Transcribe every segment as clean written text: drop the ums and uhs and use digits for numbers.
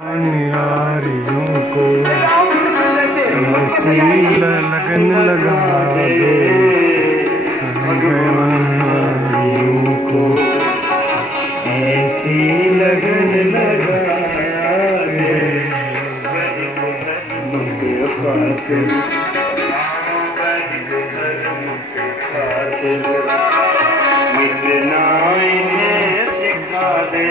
यारियों को ऐसी लगन लगा दो, यारियों को ऐसी लगन लगा दे, मिलना इन्हें सिखा दे,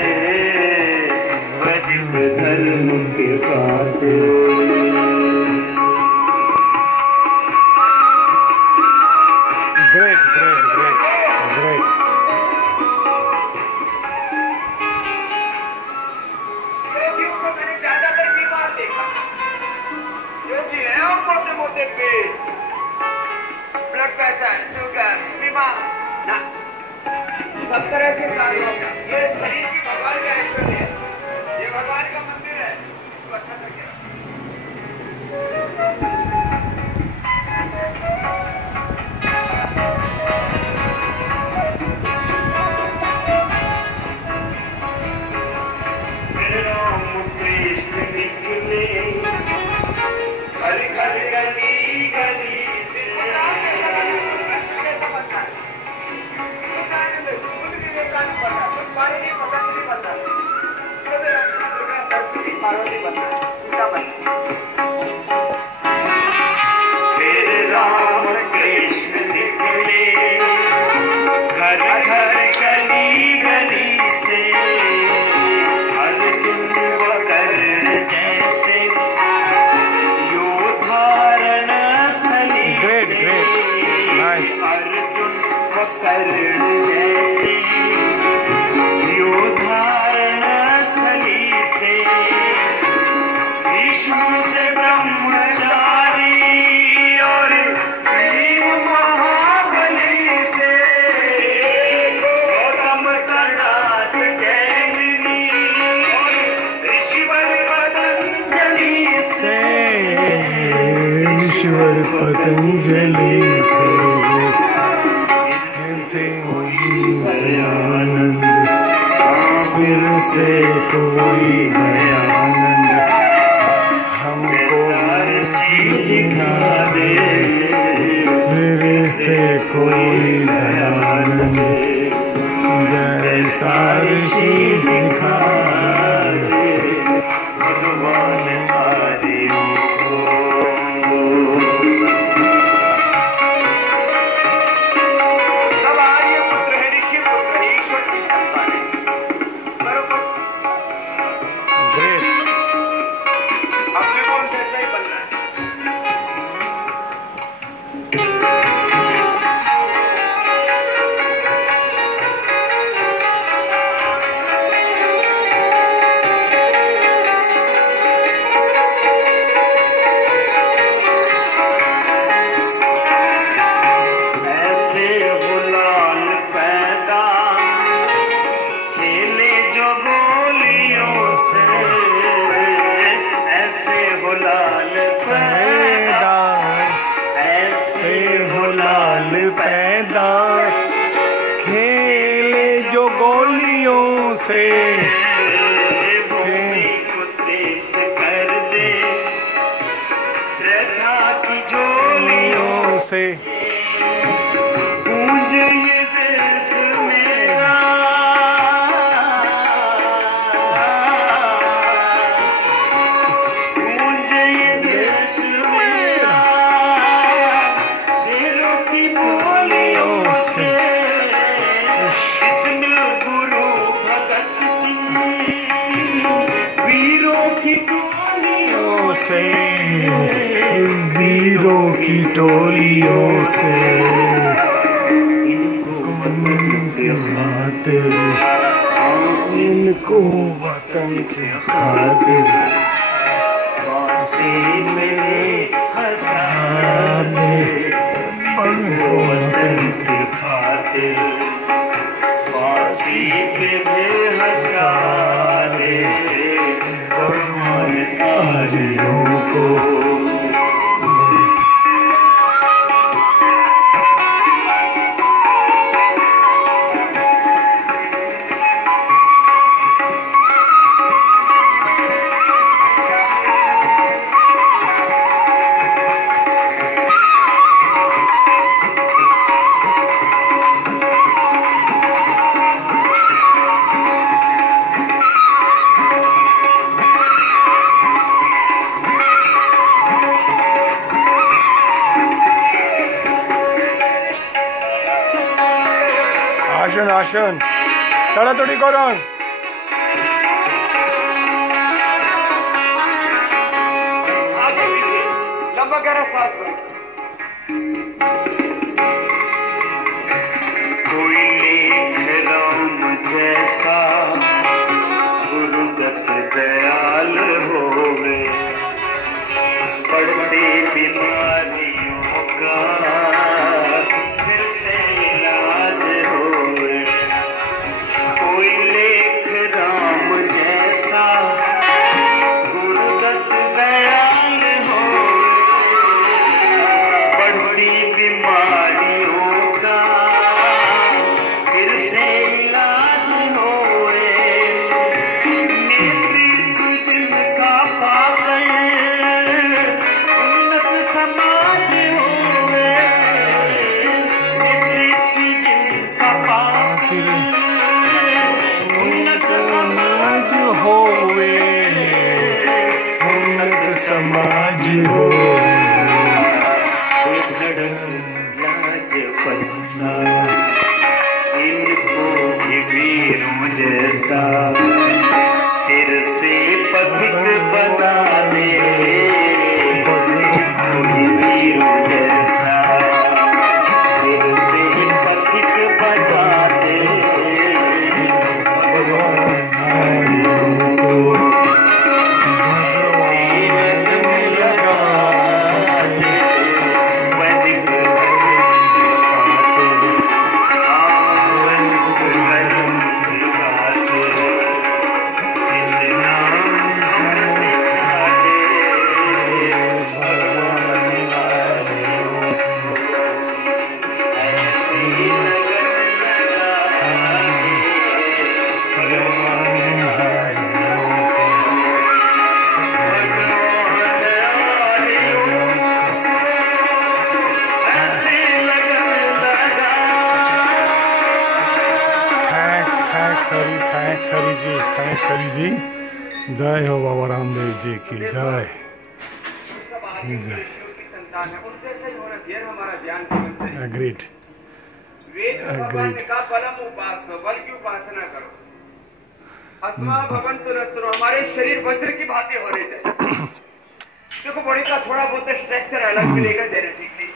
वजीब धर्म के खातिर। Great great great great. मैंने ज्यादातर बीमार देखा, जो जी है मोटे मोटे पेट, ब्लड प्रेशर, शुगर, बीमार, सब तरह के कारणों का। ये शरीर की भगवान का ऐश्वर्य है, ये भगवान का मंदिर है, इसको अच्छा लगे। राम कृष्ण निकले घर घर गली गली से, फिर राम कृष्ण निकले घर घर गली गली से, अर्जुन व कर्ण जैसे योधारण स्थली। Great great nice. अर्जुन व कर्ण जैसे योधारण स्थली से, विष्णु से ब्रह्मचारी और भीम महाबली से, गौतम कर्णाथ जैमिनी और ऋषिवर पतंजलि से, ईश्वर पतंजलि से आनंद, फिर से कोई दयानंद हमको दिखा दे, फिर से कोई दयानंद जैसा ऋषि दिखा दे, भगवान आदियों को। सब आर्य पुत्र है, ऋषि पुत्र है, ईश्वर की संतान है। बरोबर। ग्रेट। अपने को जैसा ही बनना है। ऐसे हो लाल पैदा खेले जो गोलियों से, ऐसे हो लाल पैदा, ऐसे हो लाल पैदा खेले जो गोलियों से, भूमि को तेज कर दे श्रद्धा की झोलियों से गूंज ये देश मेरा, गूंज ये देश मेरा, शेरों की बोलियों से, इसमें गुरु भगत सिंह वीरों की टोलियों से, वीरों की टोलियों से, खातिर इनको वतन के खातिर फांसी में हंसा दे, वतन के खातिर फांसी पे हंसा दे, भगवान आर्यों को। আসুন, তাড়াতাড়ি করুন। आगे पीछे लंबा गहरा सांस लो। कोई लेख राम जैसा गुरुगत दयाल होवे, बढ़ते बीमारियों का फिर से इलाज होवे। कोई लेख राम जैसा गुरुगत दयाल होवे, बढ़ती बीमारियों का फिर से इलाज होए। नेतृत्व जिनका पाकर उन्नत समाज होवे, नेतृत्व जिनका पाकर उन्नत समाज होवे, उन्नत समाज होवे। लाज पैसा इनको भी वीरों जैसा फिर से पथिक बना दे, वीरों जैसा फिर से पथिक बना दे। थैंक्स हरि जी। जय हो बाबा रामदेव जी की जय। सब आदमी ईश्वर की संतान है, उनसे सही होना चाहिए हमारा ज्ञान की मंत्र है। एग्रीड। वेद में भगवान ने कहा बलम उपास, बल की उपासना करो। अस्मा भगवंतु नस्तु, हमारे शरीर वज्र की भांति होने चाहिए। देखो बॉडी का थोड़ा बहुत स्ट्रक्चर अलग मिलेगा जेनेटिकली,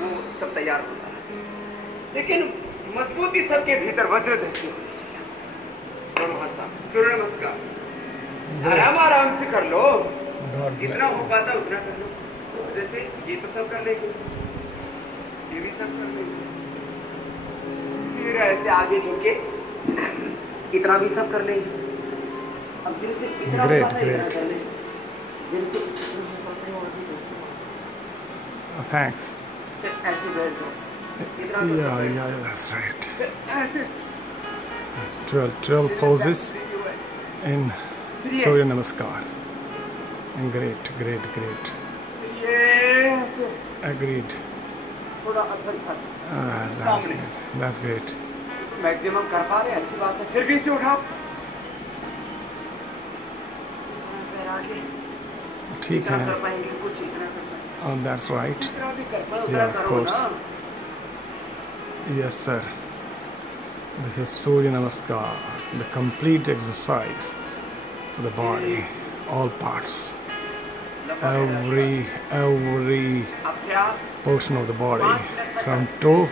वो सब तैयार होता है, लेकिन मजबूती सबके भीतर वज्र जैसी होनी चाहिए। सूर्य नमस्कार आराम से कर लो, जितना हो पाता उतना कर लो। जैसे ये तो सब कर लेंगे, ये भी सब कर लेंगे, फिर ऐसे आगे झुके इतना भी सब कर लेंगे। अब जिनसे इतना Great, पता है great. इतना कर लेंगे, जिनसे Thanks. ऐसे बैठ जाओ, इतना तो Yeah, that's right. 12 poses in Surya Namaskar. And great. ये Agreed. थोड़ा अंदर था, That's great. मैक्सिमम कर पा रहे, अच्छी बात है। फिर भी इसे उठाओ, ठीक इतना है। कर पाएंगे कुछ, इतना कर पाएंगे, Oh, that's right. इतना भी कर पाए, उतना Yeah, of करो course. ना। Yes, sir. This is Surya Namaskar, the complete exercise to the body, all parts, every अभ्यास portion of the body, from toe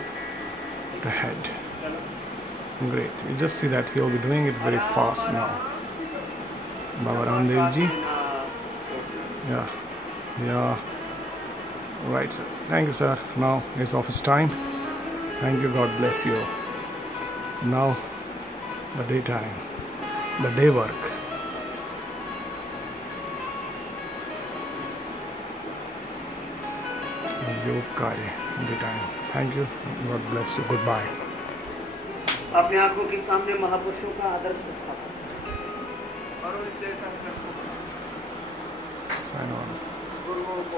to head. Great. You just see that he'll be doing it very fast now. Baba Ramdev ji. Yeah. Right, sir. Thank you, sir. Now it's office time. Thank you. God bless you. Now the daytime, the day work. Yokai daytime. Thank you. God bless you. Goodbye. अपने आंखों के सामने महापुरुषों का आदर्श रखा और उस जैसा Sign on. गुरुओं को